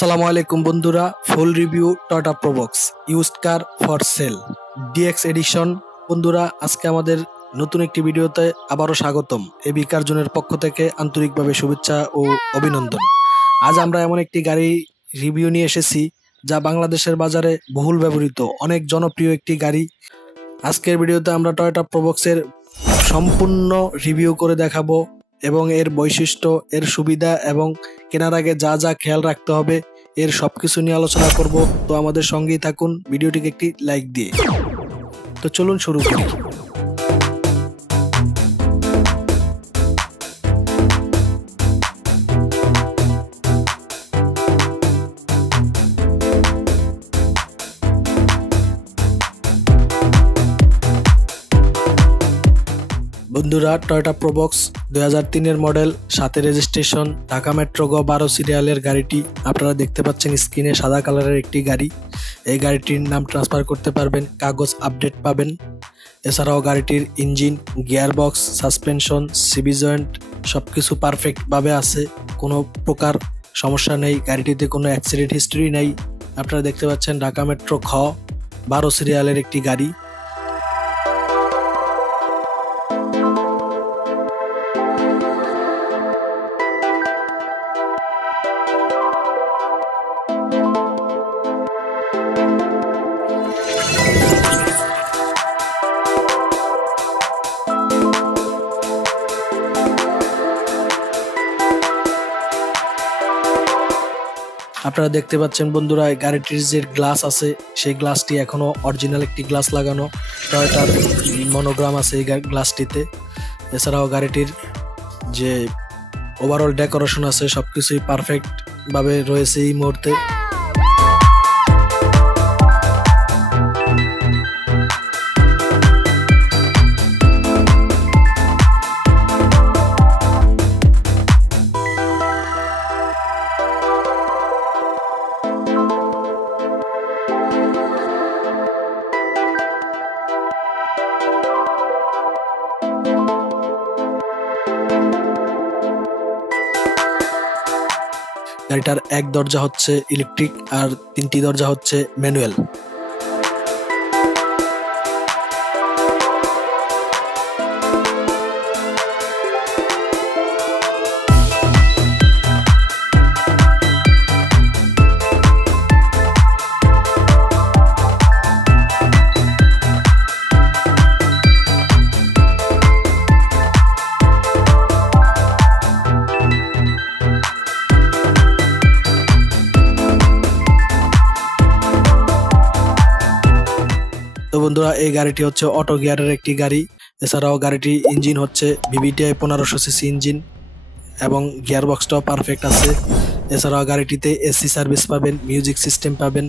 আসসালামু আলাইকুম বন্ধুরা, full review Toyota Probox used car for sale DX edition. বন্ধুরা, আজকে আমাদের নতুন একটি ভিডিওতে আবারও স্বাগতম। এবি কার জোনের পক্ষ থেকে আন্তরিকভাবে শুভেচ্ছা ও অভিনন্দন। আজ আমরা এমন একটি গাড়ি রিভিউ নিয়ে এসেছি যা বাংলাদেশের বাজারে বহুল ব্যবহৃত, অনেক জনপ্রিয় একটি গাড়ি। আজকের ভিডিওতে আমরা টয়োটা প্রোবক্সের সম্পূর্ণ রিভিউ করে দেখাবো এবং এর বৈশিষ্ট্য, এর সুবিধা এবং কেনার আগে যা যা খেয়াল রাখতে হবে এর সবকিছু নিয়ে আলোচনা করব। তো আমাদের সঙ্গেই থাকুন, ভিডিওটিকে একটি লাইক দিয়ে। তো চলুন শুরু করি। বন্ধুরা, টয়োটা প্রোবক্স 2003-এর মডেল, 7 রেজিস্ট্রেশন, ঢাকা মেট্রো গ 12 সিরিয়ালের গাড়িটি আপনারা দেখতে পাচ্ছেন স্ক্রিনে। সাদা কালারের একটি গাড়ি। এই গাড়িটির নাম ট্রান্সফার করতে পারবেন, কাগজ আপডেট পাবেন। এছাড়াও গাড়িটির engine, gearbox, suspension, CB joint সবকিছু পারফেক্টভাবে আছে, কোনো প্রকার সমস্যা নেই। গাড়িটিতে কোনো অ্যাক্সিডেন্ট হিস্ট্রি নেই। আপনারা দেখতে পাচ্ছেন ঢাকা মেট্রো খ 12 সিরিয়ালের একটি গাড়ি। আপনারা দেখতে পাচ্ছেন বন্ধুরা, গাড়িটির যে গ্লাস আছে সেই গ্লাসটি এখনো অরিজিনাল একটি গ্লাস লাগানো, টয়োটার মনোগ্রাম আছে এই গ্লাসটিতে। এছাড়াও গাড়িটির যে ওভারঅল ডেকোরেশন আছে সবকিছুই পারফেক্ট ভাবে রয়েছে এই মুহূর্তে। গাড়িটার এক দরজা হচ্ছে ইলেকট্রিক আর 3টি দরজা হচ্ছে ম্যানুয়াল। তো বন্ধুরা, এই গাড়িটি হচ্ছে অটো গিয়ারের একটি গাড়ি। এছাড়াও গাড়িটি ইঞ্জিন হচ্ছে VVTi 1500 সিসি ইঞ্জিন এবং গিয়ার বক্সটাও পারফেক্ট আছে। এছাড়াও গাড়িটিতে এসি সার্ভিস পাবেন, মিউজিক সিস্টেম পাবেন।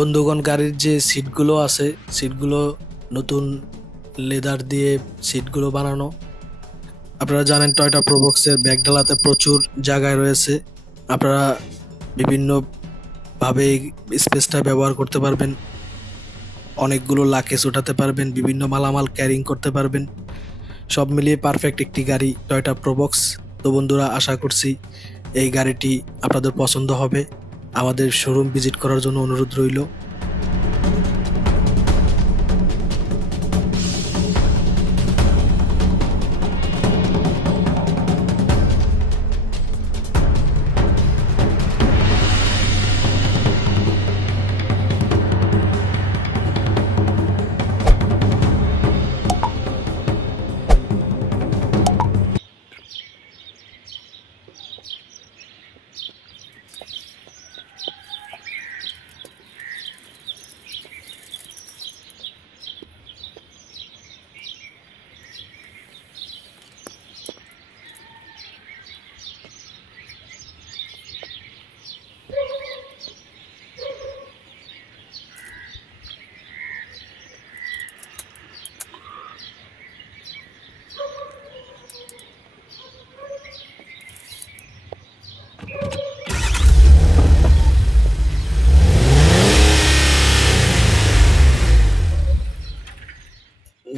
বন্ধুগণ, গাড়ির যে সিটগুলো আছে সিটগুলো নতুন লেদার দিয়ে সিটগুলো বানানো। আপনারা জানেন টয়োটা প্রোবক্সের ব্যাক ডালাতে প্রচুর জায়গায় রয়েছে। আপনারা বিভিন্নভাবে স্পেসটা ব্যবহার করতে পারবেন, অনেকগুলো লাকেজ উঠাতে পারবেন, বিভিন্ন মালামাল ক্যারিং করতে পারবেন। সব মিলিয়ে পারফেক্ট একটি গাড়ি টয়োটা প্রোবক্স। তো বন্ধুরা, আশা করছি এই গাড়িটি আপনাদের পছন্দ হবে। আমাদের শোরুম ভিজিট করার জন্য অনুরোধ রইল।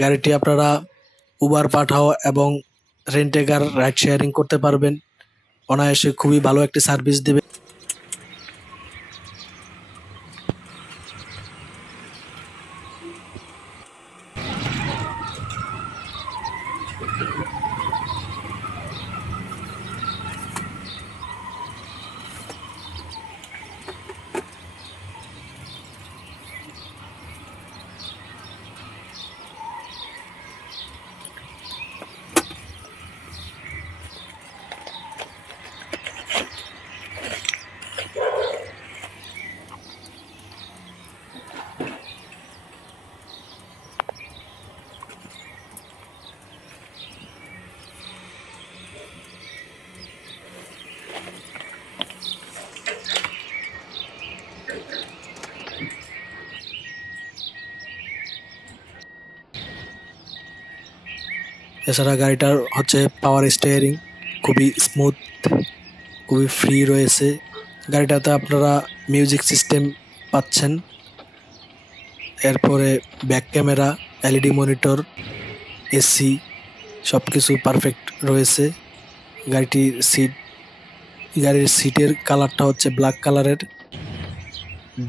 গাড়িটি আপনারা উবার পাঠাও এবং রেন্টে কার রাইড শেয়ারিং করতে পারবেন। অনায়াসে খুবই ভালো একটি সার্ভিস দেবে। এছাড়া গাড়িটার হচ্ছে পাওয়ার স্টিয়ারিং, খুবই স্মুথ, খুবই ফ্রি রয়েছে। গাড়িটাতে আপনারা মিউজিক সিস্টেম পাচ্ছেন, এরপরে back camera, LED monitor, AC সব কিছু পারফেক্ট রয়েছে। গাড়ির সিটের কালারটা হচ্ছে ব্ল্যাক কালারের,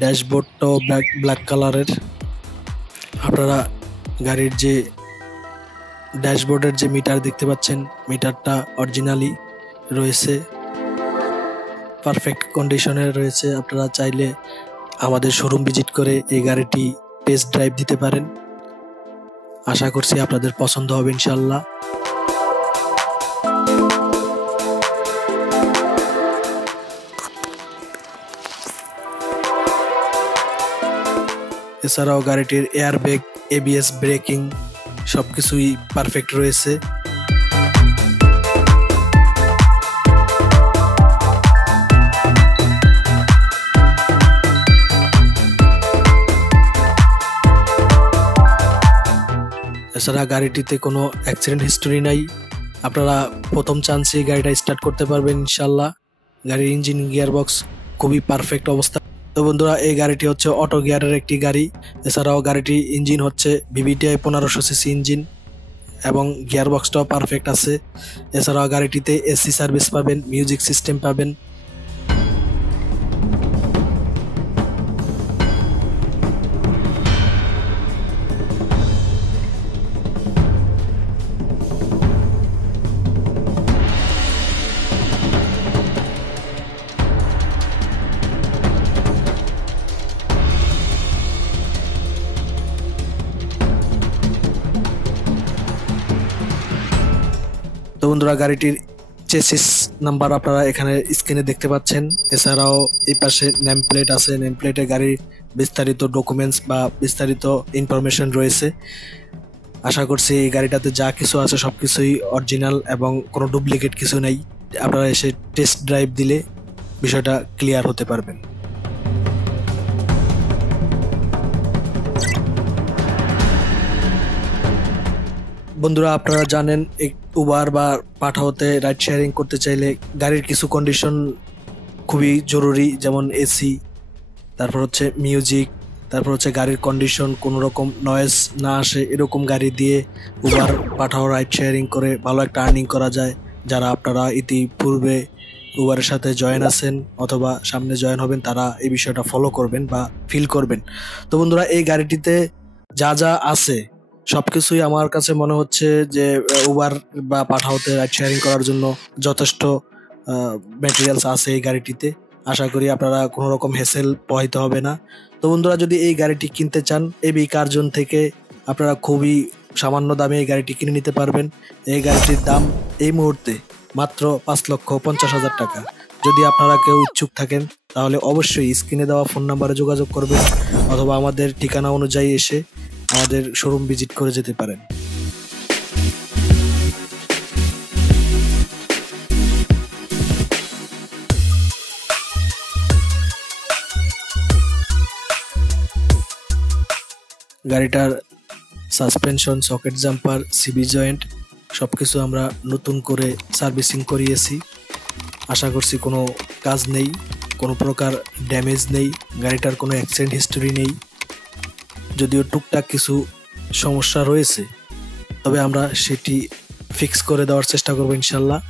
ড্যাশবোর্ডটাও ব্ল্যাক কালারের। আপনারা গাড়ির যে ড্যাশবোর্ডের যে মিটার দেখতে পাচ্ছেন, মিটারটা অরিজিনালি রয়েছে, পারফেক্ট কন্ডিশনে রয়েছে। আপনারা চাইলে আমাদের শোরুম ভিজিট করে এই গাড়িটি টেস্ট ড্রাইভ দিতে পারেন। আশা করছি আপনাদের পছন্দ হবে ইনশাল্লাহ। এছাড়াও গাড়িটির এয়ারব্যাগ, এবিএস ব্রেকিং সবকিছুই পারফেক্ট রয়েছে। এছাড়া গাড়িটিতে কোনো অ্যাক্সিডেন্ট হিস্টোরি নাই। আপনারা প্রথম চান্সে গাড়িটা স্টার্ট করতে পারবেন ইনশাল্লাহ। গাড়ির ইঞ্জিন, গিয়ারবক্স খুবই পারফেক্ট অবস্থা। তো বন্ধুরা, এই গাড়িটি হচ্ছে অটো গিয়ারের একটি গাড়ি। এছাড়াও গাড়িটির ইঞ্জিন হচ্ছে VVTi 1500 সিসি ইঞ্জিন এবং গিয়ারবক্সটাও পারফেক্ট আছে। এছাড়াও গাড়িটিতে এসি সার্ভিস পাবেন, মিউজিক সিস্টেম পাবেন। তো বন্ধুরা, গাড়িটির চেসিস নাম্বার আপনারা এখানে স্ক্রিনে দেখতে পাচ্ছেন। এছাড়াও এই পাশে নেম প্লেট আছে, নেম প্লেটে গাড়ির বিস্তারিত ডকুমেন্টস বা বিস্তারিত ইনফরমেশন রয়েছে। আশা করছি এই গাড়িটাতে যা কিছু আছে সবকিছুই অরিজিনাল এবং কোনো ডুপ্লিকেট কিছু নেই। আপনারা এসে টেস্ট ড্রাইভ দিলে বিষয়টা ক্লিয়ার হতে পারবেন। বন্ধুরা, আপনারা জানেন উবার বা পাঠাওতে রাইড শেয়ারিং করতে চাইলে গাড়ির কিছু কন্ডিশন খুবই জরুরি, যেমন এসি, তারপর হচ্ছে মিউজিক, তারপর হচ্ছে গাড়ির কন্ডিশন, কোনো রকম নয়েজ না আসে, এরকম গাড়ি দিয়ে উবার পাঠাও রাইড শেয়ারিং করে ভালো একটা আর্নিং করা যায়। যারা আপনারা ইতিপূর্বে উবারের সাথে জয়েন আছেন অথবা সামনে জয়েন হবেন, তারা এই বিষয়টা ফলো করবেন বা ফিল করবেন। তো বন্ধুরা, এই গাড়িটিতে যা যা আছে সবকিছুই আমার কাছে মনে হচ্ছে যে উবার বা পাঠাওতে রাইড শেয়ারিং করার জন্য যথেষ্ট ম্যাটেরিয়ালস আছে এই গাড়িটিতে। আশা করি আপনারা কোনো রকম হেসেল পোহাইতে হবে না। তো বন্ধুরা, যদি এই গাড়িটি কিনতে চান, এবি কার জোন থেকে আপনারা খুবই সামান্য দামে এই গাড়িটি কিনে নিতে পারবেন। এই গাড়িটির দাম এই মুহূর্তে মাত্র 5,50,000 টাকা। যদি আপনারা কেউ ইচ্ছুক থাকেন তাহলে অবশ্যই স্ক্রিনে দেওয়া ফোন নাম্বারে যোগাযোগ করবেন অথবা আমাদের ঠিকানা অনুযায়ী এসে আমাদের শোরুম ভিজিট করে যেতে পারেন। গাড়িটার suspension, socket jumper, CB joint সবকিছু আমরা নতুন করে সার্ভিসিং করিয়েছি। আশা করছি কোনো কাজ নেই, কোনো প্রকার ড্যামেজ নেই, গাড়িটার কোনো অ্যাক্সিডেন্ট হিস্টোরি নেই। যদিও টুকটাক কিছু সমস্যা রয়েছে, তবে আমরা সেটি ফিক্স করে দেওয়ার চেষ্টা করব ইনশাল্লাহ।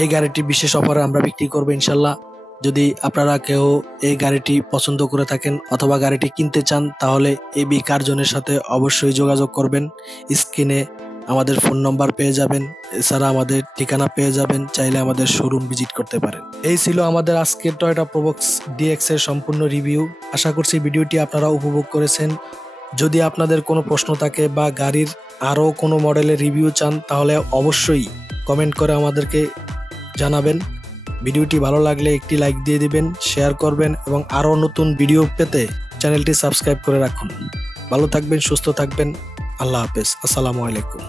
এই গাড়িটি বিশেষ অফারে আমরা বিক্রি করবো ইনশাল্লাহ। যদি আপনারা কেউ এই গাড়িটি পছন্দ করে থাকেন অথবা গাড়িটি কিনতে চান তাহলে এবি কার জোনের সাথে অবশ্যই যোগাযোগ করবেন। স্ক্রিনে আমাদের ফোন নাম্বার পেয়ে যাবেন, এছাড়া আমাদের ঠিকানা পেয়ে যাবেন, চাইলে আমাদের শোরুম ভিজিট করতে পারেন। এই ছিল আমাদের আজকের টয়োটা প্রোবক্স ডিএক্স এর সম্পূর্ণ রিভিউ। আশা করছি ভিডিওটি আপনারা উপভোগ করেছেন। যদি আপনাদের কোনো প্রশ্ন থাকে বা গাড়ির আরও কোনো মডেলের রিভিউ চান তাহলে অবশ্যই কমেন্ট করে আমাদেরকে জানাবেন। ভিডিওটি ভালো লাগলে একটি লাইক দিয়ে দিবেন, শেয়ার করবেন এবং আরও নতুন ভিডিও পেতে চ্যানেলটি সাবস্ক্রাইব করে রাখুন। ভালো থাকবেন, সুস্থ থাকবেন। আল্লাহ হাফেজ। আসসালামু আলাইকুম।